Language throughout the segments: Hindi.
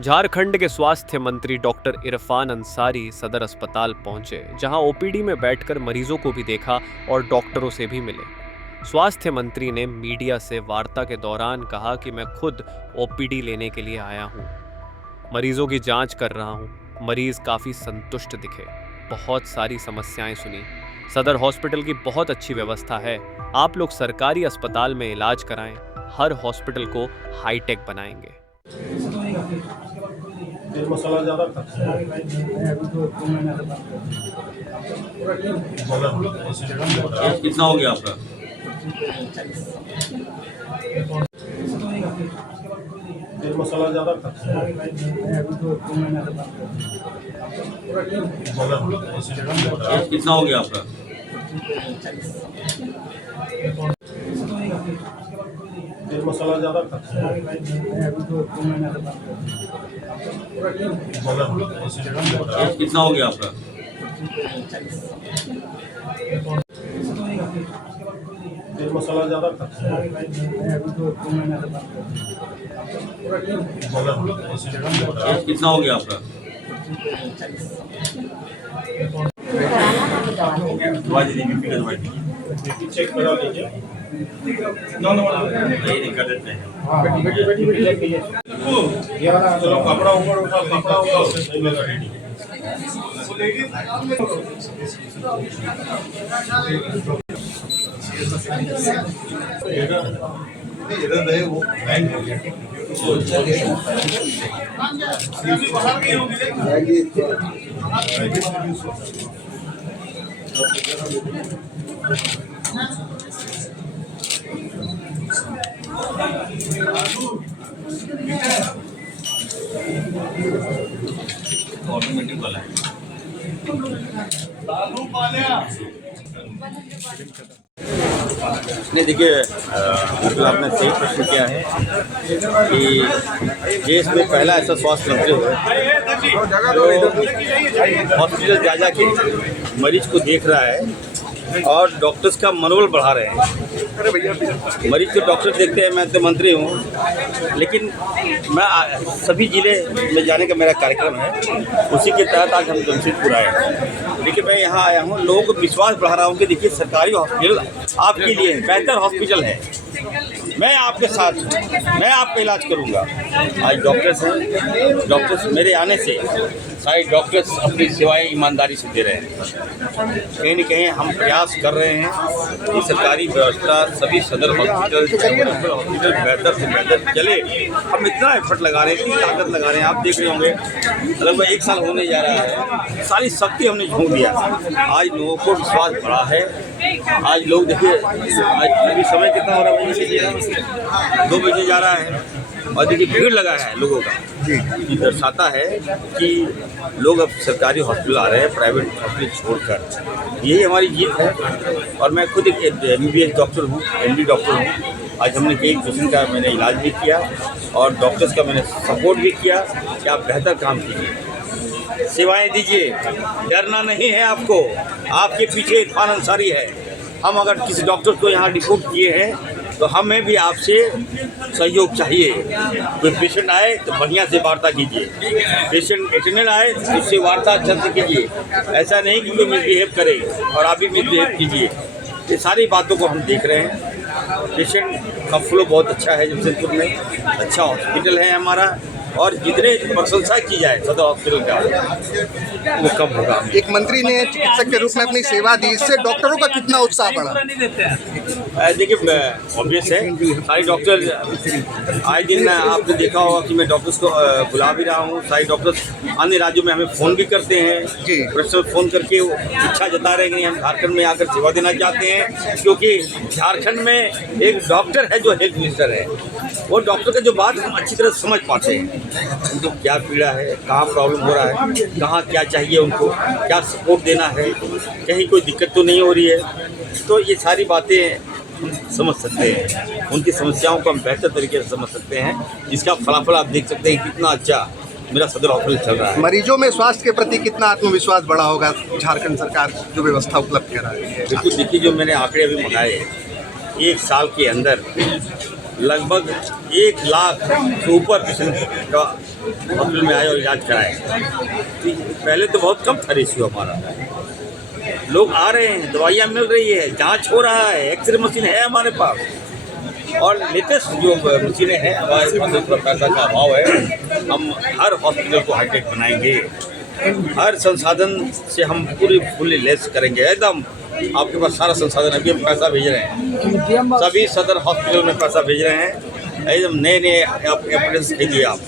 झारखंड के स्वास्थ्य मंत्री डॉक्टर इरफान अंसारी सदर अस्पताल पहुंचे, जहां ओपीडी में बैठकर मरीजों को भी देखा और डॉक्टरों से भी मिले। स्वास्थ्य मंत्री ने मीडिया से वार्ता के दौरान कहा कि मैं खुद ओपीडी लेने के लिए आया हूं, मरीजों की जांच कर रहा हूं। मरीज काफी संतुष्ट दिखे, बहुत सारी समस्याएं सुनी। सदर हॉस्पिटल की बहुत अच्छी व्यवस्था है, आप लोग सरकारी अस्पताल में इलाज कराएं, हर हॉस्पिटल को हाईटेक बनाएंगे। तेल मसाला ज़्यादा था। कितना हो गया आपका? तेल मसाला ज़्यादा था। कितना हो गया आपका? तेल मसाला ज़्यादा था। कितना हो गया आपका? तेल मसाला ज़्यादा था। कितना हो गया आपका? दवाई दीजिए, बीपी का दवाई दीजिए। चेक करा लीजिए। नहीं कर देते हैं। चलो कपड़ा ऊपर उठा, कपड़ा ऊपर सही लगा रेडी। इधर रहे वो बैंक हो गया। ऑटोमेटिक वाला है। नहीं देखिए, बिल्कुल आपने सही प्रश्न किया है कि देश में पहला ऐसा स्वास्थ्य मंत्री है जो हॉस्पिटल जा जा के मरीज को देख रहा है और डॉक्टर्स का मनोबल बढ़ा रहे हैं। मरीज को डॉक्टर देखते हैं, मैं तो मंत्री हूँ, लेकिन मैं सभी ज़िले में जाने का मेरा कार्यक्रम है। उसी के तहत आज हम जमशेदपुर आए हैं। देखिए, मैं यहाँ आया हूँ, लोगों को विश्वास बढ़ा रहा हूँ कि देखिए सरकारी हॉस्पिटल आपके लिए बेहतर हॉस्पिटल है। मैं आपके साथ हूँ, मैं आपका इलाज करूँगा। आज डॉक्टर्स हैं, डॉक्टर्स मेरे आने से सारे डॉक्टर्स अपनी सेवाएं ईमानदारी से दे रहे हैं। कहीं न कहीं हम प्रयास कर रहे हैं कि सरकारी व्यवस्था सभी सदर हॉस्पिटल बेहतर से बेहतर चले। हम इतना एफर्ट लगा रहे हैं, इतनी ताकत लगा रहे हैं। आप देख रहे होंगे लगभग 1 साल होने जा रहा है, सारी शक्ति हमने झोंक दिया। आज लोगों को विश्वास बढ़ा है। आज लोग देखिए, आज अभी समय कितना हो रहा है, 2 बजे जा रहा है और देखिए भीड़ लगा है लोगों का। ये दर्शाता है कि लोग अब सरकारी हॉस्पिटल आ रहे हैं, प्राइवेट हॉस्पिटल छोड़कर। यही हमारी जीत है। और मैं खुद एक MBBS डॉक्टर हूँ, MD डॉक्टर हूँ। आज हमने कई पेशेंट का मैंने इलाज भी किया और डॉक्टर्स का मैंने सपोर्ट भी किया कि आप बेहतर काम कीजिए, सेवाएं दीजिए, डरना नहीं है आपको। आपके पीछे इरफान अंसारी है। हम अगर किसी डॉक्टर को यहाँ रिपोर्ट किए हैं तो हमें भी आपसे सहयोग चाहिए। कोई पेशेंट आए तो बढ़िया से वार्ता कीजिए, पेशेंट अटेंडेंट आए तो उससे वार्ता अच्छे से कीजिए। ऐसा नहीं कि कोई मिसबिहेव करे और आप भी मिसबिहेव कीजिए। ये सारी बातों को हम देख रहे हैं। पेशेंट का फ्लो बहुत अच्छा है जमशेदपुर में, अच्छा हॉस्पिटल है हमारा, और जितने प्रशंसा की जाए सदर हॉस्पिटल का वो कम होगा। एक मंत्री ने चिकित्सक के रूप में अपनी सेवा दी, इससे डॉक्टरों का कितना उत्साह बढ़ा? देखिए, ऑब्वियस है, सारे डॉक्टर आए दिन आपने देखा होगा कि मैं डॉक्टर्स को बुला भी रहा हूँ। सारे डॉक्टर्स अन्य राज्यों में हमें फ़ोन भी करते हैं, पर्सनल फ़ोन करके वो इच्छा जता रहे हैं कि हम झारखंड में आकर सेवा देना चाहते हैं। क्योंकि झारखंड में एक डॉक्टर है जो हेल्थ मिनिस्टर है, वो डॉक्टर का जो बात हम अच्छी तरह समझ पाते हैं। उनको क्या पीड़ा है, कहाँ प्रॉब्लम हो रहा है, कहाँ क्या चाहिए, उनको क्या सपोर्ट देना है, कहीं कोई दिक्कत तो नहीं हो रही है। तो ये सारी बातें समझ सकते हैं, उनकी समस्याओं को हम बेहतर तरीके से समझ सकते हैं। इसका फलाफल आप देख सकते हैं कितना अच्छा मेरा सदर हॉस्पिटल चल रहा है। मरीजों में स्वास्थ्य के प्रति कितना आत्मविश्वास बढ़ा होगा झारखंड सरकार जो व्यवस्था उपलब्ध करा रही है? बिल्कुल, देखिए जो मैंने आंकड़े अभी मंगाए, 1 साल के अंदर लगभग 1 लाख से ऊपर पेशेंट का हॉस्पिटल में आए और इलाज कराए। पहले तो बहुत कम था रेशियो हमारा, लोग आ रहे हैं, दवाइयाँ मिल रही है, जांच हो रहा है, एक्सरे मशीन है हमारे पास, और लेटेस्ट जो मशीनें हैं हमारे पास, पैसा का अभाव है, हम हर हॉस्पिटल को हाईटेक बनाएंगे, हर संसाधन से हम पूरी फुल्ली लेस करेंगे एकदम। आपके पास सारा संसाधन, अभी हम पैसा भेज रहे हैं, सभी सदर हॉस्पिटल में पैसा भेज रहे हैं, एकदम नए नए एप्लीकेंस खरीदिए, आप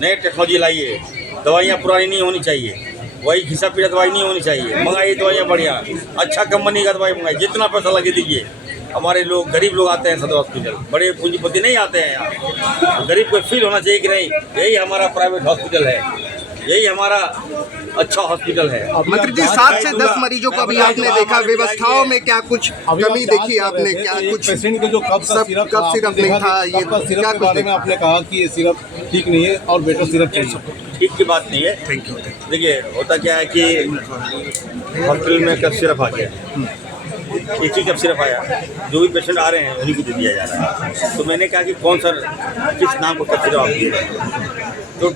नए टेक्नोलॉजी लाइए, दवाइयाँ पुरानी नहीं होनी चाहिए, वही घिसा पीटा दवाई नहीं होनी चाहिए, मंगाइए दवाइयाँ बढ़िया, अच्छा कंपनी का दवाई मंगाइए, जितना पैसा लगे दीजिए। हमारे लोग, गरीब लोग आते हैं सदर हॉस्पिटल, बड़े पूंजीपति नहीं आते हैं यहाँ। गरीब को फील होना चाहिए कि नहीं, यही हमारा प्राइवेट हॉस्पिटल है, यही हमारा अच्छा हॉस्पिटल है। मंत्री जी, 7 से 10 मरीजों को अभी आपने देखा, व्यवस्थाओं में क्या कुछ कमी देखी आपने? क्या कुछ पेशेंट के जो कब सिरप नहीं था, ये क्या के बारे में आपने कहा कि ये सिरप ठीक नहीं है और बेटर सिरप चाहिए? ठीक की बात नहीं है। Thank you. देखिए, होता क्या है कि हॉस्पिटल में कब सिरप आ गया, एक ही कब सिरप आया, जो भी पेशेंट आ रहे हैं उन्हीं को दे दिया जा रहा है। तो मैंने कहा कि कौन सा, किस नाम को कब सिरप आप दिए, तो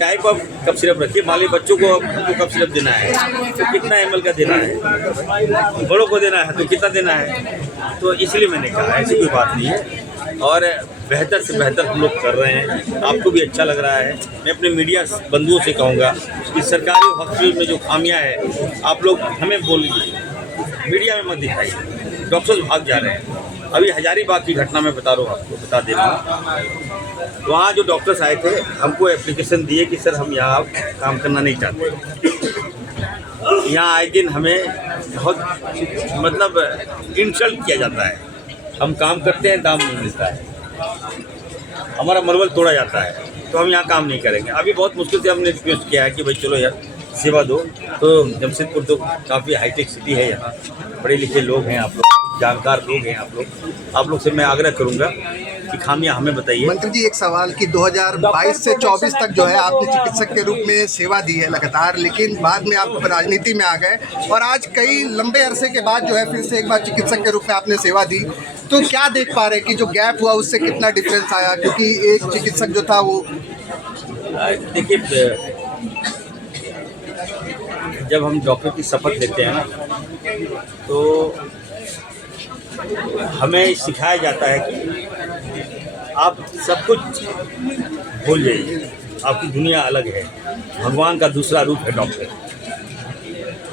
टाइप ऑफ कप सिरप रखिए। मान लीजिए बच्चों को हमको कप सिरप देना है तो कितना ml का देना है, बड़ों को देना है तो कितना देना है, तो इसलिए मैंने कहा ऐसी कोई बात नहीं है। और बेहतर से बेहतर हम लोग कर रहे हैं, आपको भी अच्छा लग रहा है। मैं अपने मीडिया बंधुओं से कहूँगा कि सरकारी हॉस्पिटल में जो खामियाँ है आप लोग हमें बोलिए, मीडिया में मत दिखाइए। डॉक्टर्स भाग जा रहे हैं। अभी हजारीबाग की घटना मैं बता रहा हूँ, आपको बता दे रहा हूँ। वहाँ जो डॉक्टर्स आए थे, हमको एप्लीकेशन दिए कि सर हम यहाँ काम करना नहीं चाहते। यहाँ आए दिन हमें बहुत मतलब इंसल्ट किया जाता है, हम काम करते हैं, दाम नहीं मिलता है, हमारा मनोबल तोड़ा जाता है, तो हम यहाँ काम नहीं करेंगे। अभी बहुत मुश्किल से हमने रिक्वेस्ट किया है कि भाई चलो यार सेवा दो। तो जमशेदपुर तो काफ़ी हाईटेक सिटी है, यहाँ पढ़े लिखे लोग हैं, आप लोग जानकार लोग हैं, आप लोग से मैं आग्रह करूँगा कि खामियां हमें बताइए। मंत्री जी, एक सवाल कि 2022 से 24 तक जो है आपने चिकित्सक के रूप में सेवा दी है लगातार, लेकिन बाद में आप राजनीति में आ गए और आज कई लंबे अरसे के बाद जो है फिर से एक बार चिकित्सक के रूप में आपने सेवा दी। तो क्या देख पा रहे हैं कि जो गैप हुआ उससे कितना डिफरेंस आया? क्योंकि एक चिकित्सक जो था वो, देखिए, जब हम डॉक्टर की शपथ लेते हैं ना, तो हमें सिखाया जाता है कि आप सब कुछ भूल जाइए, आपकी दुनिया अलग है, भगवान का दूसरा रूप है डॉक्टर।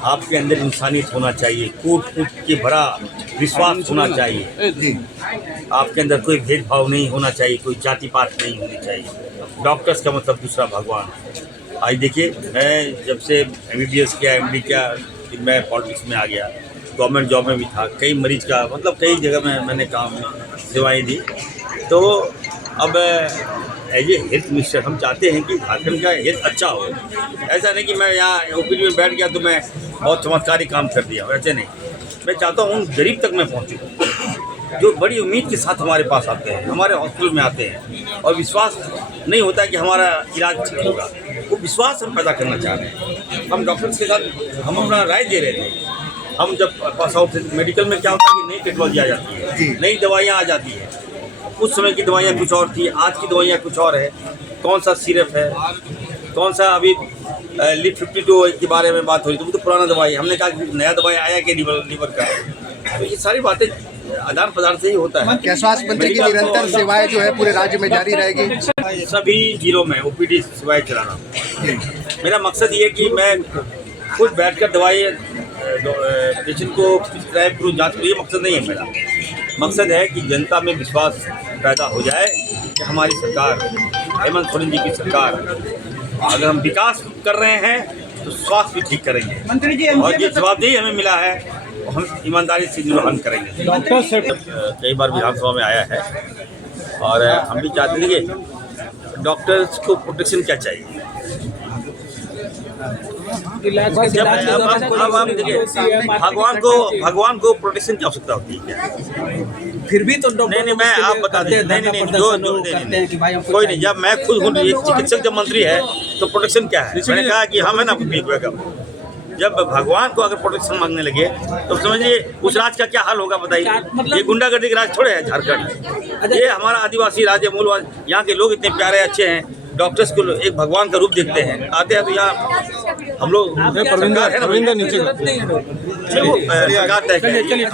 आपके अंदर इंसानियत होना चाहिए, कूट के भरा विश्वास होना चाहिए, आपके अंदर कोई भेदभाव नहीं होना चाहिए, कोई जाति पात नहीं होनी चाहिए। डॉक्टर्स का मतलब दूसरा भगवान। आज देखिए, मैं जब से MBBS किया, MD किया, फिर मैं पॉलिटिक्स में आ गया, गवर्नमेंट जॉब में भी था, कई मरीज का मतलब कई जगह में मैंने काम सेवाएं दी। तो अब एज ए हेल्थ मिनिस्टर हम चाहते हैं कि झारखंड का हेल्थ अच्छा हो। ऐसा नहीं कि मैं यहाँ OPD में बैठ गया तो मैं बहुत चमत्कारी काम कर दिया, वैसे नहीं। मैं चाहता हूँ गरीब तक मैं पहुँचूँ, जो बड़ी उम्मीद के साथ हमारे पास आते हैं, हमारे हॉस्पिटल में आते हैं और विश्वास नहीं होता है कि हमारा इलाज ठीक होगा, वो विश्वास हम पैदा करना चाह रहे हैं। हम डॉक्टर्स के साथ हम अपना राय दे रहे थे। हम जब पास आउट थे, मेडिकल में क्या होता है कि नई टेक्नोलॉजी आ जाती है, नई दवाइयाँ आ जाती है। उस समय की दवाइयाँ कुछ और थी, आज की दवाइयाँ कुछ और है। कौन सा सिरप है, कौन सा अभी लिप 52 के बारे में बात हो रही थी, वो तो पुराना दवाई। हमने कहा कि नया दवाई आया कि लीवर का। तो ये सारी बातें आदान प्रदान से ही होता है। क्या स्वास्थ्य मंत्री की निरंतर सेवाएं जो है पूरे राज्य में जारी रहेगी? सभी जिलों में OPD सेवाएं चलाना मेरा मकसद ये है कि मैं खुद बैठकर दवाई पेशेंट को प्रिस्क्राइब करूँ, जाँच करूँ। ये मकसद नहीं है मेरा। मकसद है कि जनता में विश्वास पैदा हो जाए कि हमारी सरकार, हेमंत सोरेन जी की सरकार, अगर हम विकास कर रहे हैं तो स्वास्थ्य भी ठीक करेंगे, और ये जवाबदेही हमें मिला है हम ईमानदारी से निर्वहन करेंगे। डॉक्टर से कई बार विधानसभा में आया है और हम भी चाहते हैं कि डॉक्टर्स को प्रोटेक्शन क्या चाहिए। जब अब देखिए, भगवान को प्रोटेक्शन की आवश्यकता होती है, फिर भी तो नहीं, मैं आप बता दें, नहीं, जो कोई नहीं। जब मैं खुद हूँ चिकित्सक, जब मंत्री है तो प्रोटेक्शन क्या है, मैंने कहा कि हम है ना जब भगवान को अगर प्रोटेक्शन मांगने लगे तो समझिए उस राज का क्या हाल होगा बताइए। ये गुंडागर्दी का राज थोड़े है झारखंड, ये हमारा आदिवासी राज है, मूलवाद। यहाँ के लोग इतने प्यारे अच्छे हैं, डॉक्टर्स को एक भगवान का रूप देखते हैं, आते हैं तो यहाँ हम लोग सरकार है ना, नीचे सरकार तय करेगी।